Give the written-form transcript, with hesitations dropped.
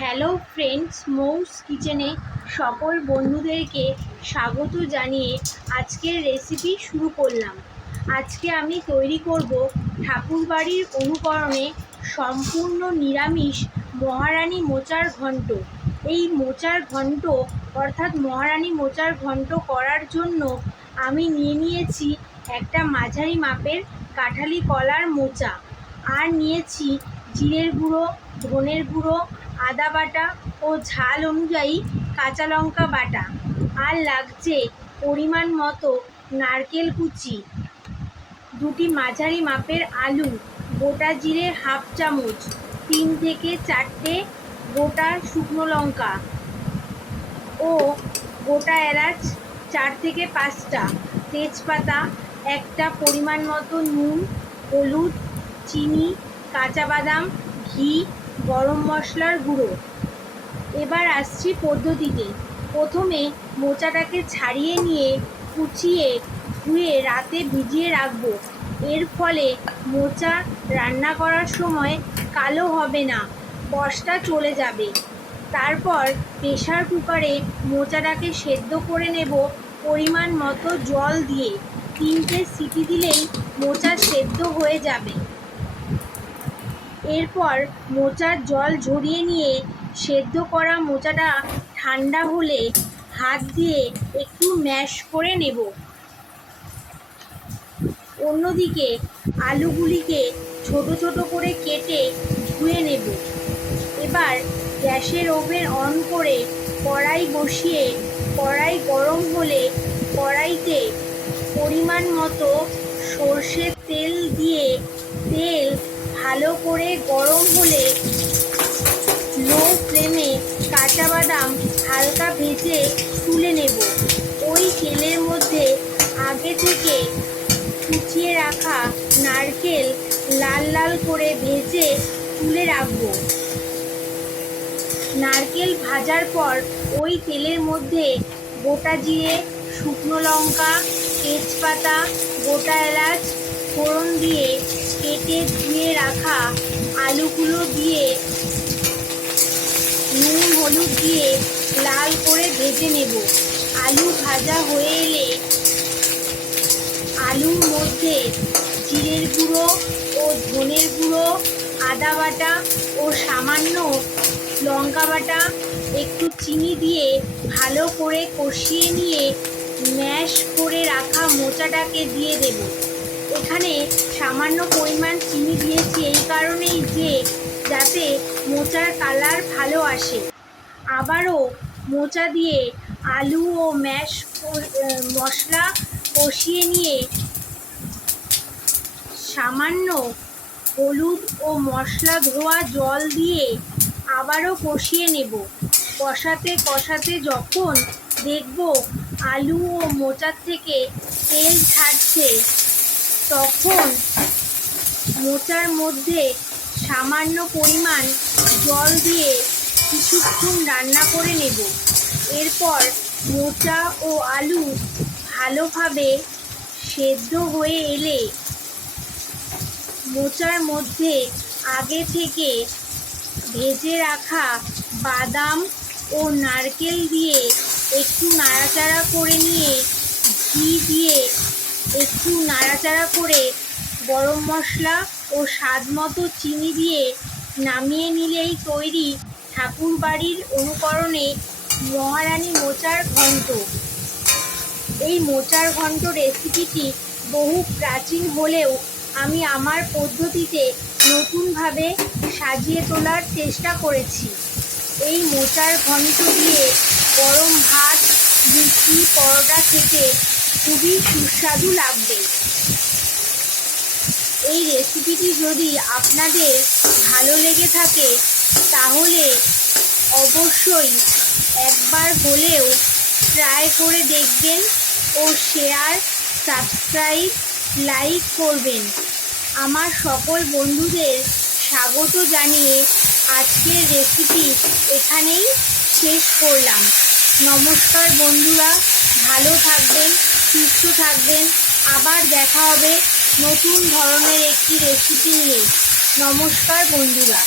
Hello friends, মৌস কিচেনে সকল বন্ধুদেরকে স্বাগত জানিয়ে আজকের রেসিপি শুরু করলাম। আজকে আমি তৈরি করব ঠাকুরবাড়ির অনুকরণে সম্পূর্ণ নিরামিষ মহারানী মোচার ঘন্ট। এই মোচার ঘন্ট অর্থাৎ মহারানী মোচার ঘন্ট করার জন্য আমি নিয়েছি একটা মাঝারি মাপের কাঁঠালি কলার মোচা, আর নিয়েছি জিরের গুঁড়ো, ধনের গুঁড়ো, আদা বাটা ও ঝাল অনুযায়ী কাঁচা লঙ্কা বাটা, আর লাগছে পরিমাণ মতো নারকেল কুচি, দুটি মাঝারি মাপের আলু, গোটা জিরে হাফ চামচ, 3 থেকে 4টে গোটা শুকনো লঙ্কা ও গোটা এলাচ 4 থেকে 5টা, তেজপাতা একটা, পরিমাণ মতো নুন, হলুদ, চিনি, কাঁচা বাদাম, ঘি, গরম মশলার গুঁড়ো। এবার আসছি পদ্ধতিতে। প্রথমে মোচাটাকে ছাড়িয়ে নিয়ে কুচিয়ে ধুয়ে রাতে ভিজিয়ে রাখবো। এর ফলে মোচা রান্না করার সময় কালো হবে না, কষটা চলে যাবে। তারপর প্রেসার কুকারে মোচাটাকে সেদ্ধ করে নেব পরিমাণ মতো জল দিয়ে। 3টে সিটি দিলেই মোচা সেদ্ধ হয়ে যাবে। এরপর মোচার জল ঝরিয়ে নিয়ে সেদ্ধ করা মোচাটা ঠান্ডা হলে হাত দিয়ে একটু ম্যাশ করে নেব। অন্যদিকে আলুগুলিকে ছোট ছোট করে কেটে ধুয়ে নেব। এবার গ্যাসের ওভেন অন করে কড়াই বসিয়ে কড়াই গরম হলে কড়াইতে পরিমাণ মতো সর্ষের তেল দিয়ে তেল ভালো করে গরম হলে লো ফ্লেমে কাঁচা বাদাম হালকা ভেজে তুলে নেব। ওই তেলের মধ্যে আগে থেকে কুচিয়ে রাখা নারকেল লাল লাল করে ভেজে তুলে রাখব। নারকেল ভাজার পর ওই তেলের মধ্যে গোটা জিরে, শুকনো লঙ্কা, তেজপাতা, গোটা এলাচ ফোড়ন দিয়ে কেটে ধুয়ে রাখা আলুগুলো দিয়ে নুন হলুদ দিয়ে লাল করে ভেজে নেব। আলু ভাজা হয়ে এলে আলুর মধ্যে জিরের গুঁড়ো ও ধনের গুঁড়ো, আদা বাটা ও সামান্য লঙ্কা বাটা, একটু চিনি দিয়ে ভালো করে কষিয়ে নিয়ে ম্যাশ করে রাখা মোচাটাকে দিয়ে দেব। এখানে সামান্য পরিমাণ চিনি দিয়েছি এই কারণেই যে যাতে মোচার কালার ভালো আসে। আবারও মোচা দিয়ে আলু ও ম্যাশ মশলা কষিয়ে নিয়ে সামান্য হলুদ ও মশলা ধোয়া জল দিয়ে আবারও কষিয়ে নেব। কষাতে কষাতে যখন দেখব আলু ও মোচার থেকে তেল ছাড়ছে, তখন মোচার মধ্যে সামান্য পরিমাণ জল দিয়ে কিছুক্ষণ রান্না করে নেব। এরপর মোচা ও আলু ভালোভাবে সেদ্ধ হয়ে এলে মোচার মধ্যে আগে থেকে ভেজে রাখা বাদাম ও নারকেল দিয়ে একটু নাড়াচাড়া করে নিয়ে ঘি দিয়ে একটু নাড়াচাড়া করে গরম মশলা ও স্বাদ মতো চিনি দিয়ে নামিয়ে নিলেই তৈরি ঠাকুরবাড়ির অনুকরণে মহারানী মোচার ঘন্ট। এই মোচার ঘন্ট রেসিপিটি বহু প্রাচীন হলেও আমি আমার পদ্ধতিতে নতুনভাবে সাজিয়ে তোলার চেষ্টা করেছি। এই মোচার ঘন্ট দিয়ে গরম ভাত, লুচি, পরোটা খেতে খুবই সুস্বাদু লাগবে। এই রেসিপিটি যদি আপনাদের ভালো লেগে থাকে তাহলে অবশ্যই একবার হলেও ট্রাই করে দেখবেন ও শেয়ার, সাবস্ক্রাইব, লাইক করবেন। আমার সকল বন্ধুদের স্বাগত জানিয়ে আজকের রেসিপি এখানেই শেষ করলাম। নমস্কার বন্ধুরা, ভালো থাকবেন, সুস্থ থাকবেন। আবার দেখা হবে নতুন ধরনের একটি রেসিপি নিয়ে। নমস্কার বন্ধুরা।